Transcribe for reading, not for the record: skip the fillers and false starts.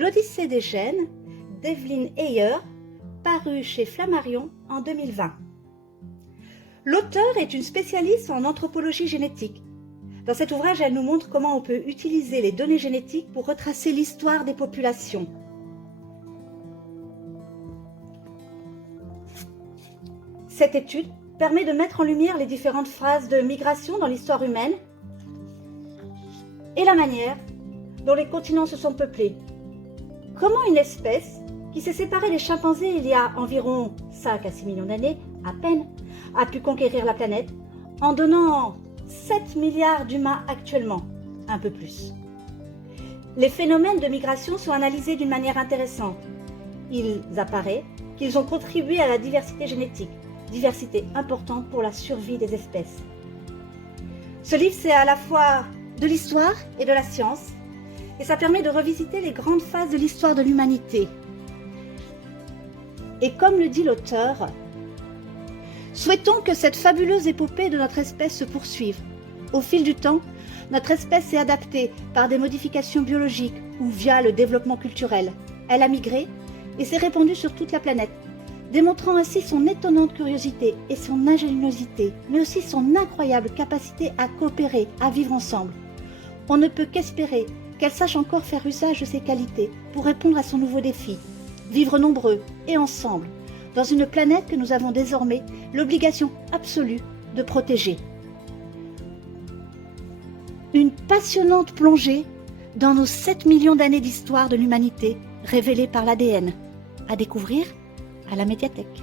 L'Odyssée des gènes d'Evelyn Heyer, paru chez Flammarion en 2020. L'auteure est une spécialiste en anthropologie génétique. Dans cet ouvrage, elle nous montre comment on peut utiliser les données génétiques pour retracer l'histoire des populations. Cette étude permet de mettre en lumière les différentes phases de migration dans l'histoire humaine et la manière dont les continents se sont peuplés. Comment une espèce qui s'est séparée des chimpanzés il y a environ 5 à 6 millions d'années, à peine, a pu conquérir la planète en donnant 7 milliards d'humains actuellement, un peu plus. Les phénomènes de migration sont analysés d'une manière intéressante. Il apparaît qu'ils ont contribué à la diversité génétique, diversité importante pour la survie des espèces. Ce livre, c'est à la fois de l'histoire et de la science, et ça permet de revisiter les grandes phases de l'histoire de l'humanité. Et comme le dit l'auteur, souhaitons que cette fabuleuse épopée de notre espèce se poursuive. Au fil du temps, notre espèce s'est adaptée par des modifications biologiques ou via le développement culturel. Elle a migré et s'est répandue sur toute la planète, démontrant ainsi son étonnante curiosité et son ingéniosité, mais aussi son incroyable capacité à coopérer, à vivre ensemble. On ne peut qu'espérer qu'elle sache encore faire usage de ses qualités pour répondre à son nouveau défi, vivre nombreux et ensemble, dans une planète que nous avons désormais l'obligation absolue de protéger. Une passionnante plongée dans nos 7 millions d'années d'histoire de l'humanité révélée par l'ADN, à découvrir à la médiathèque.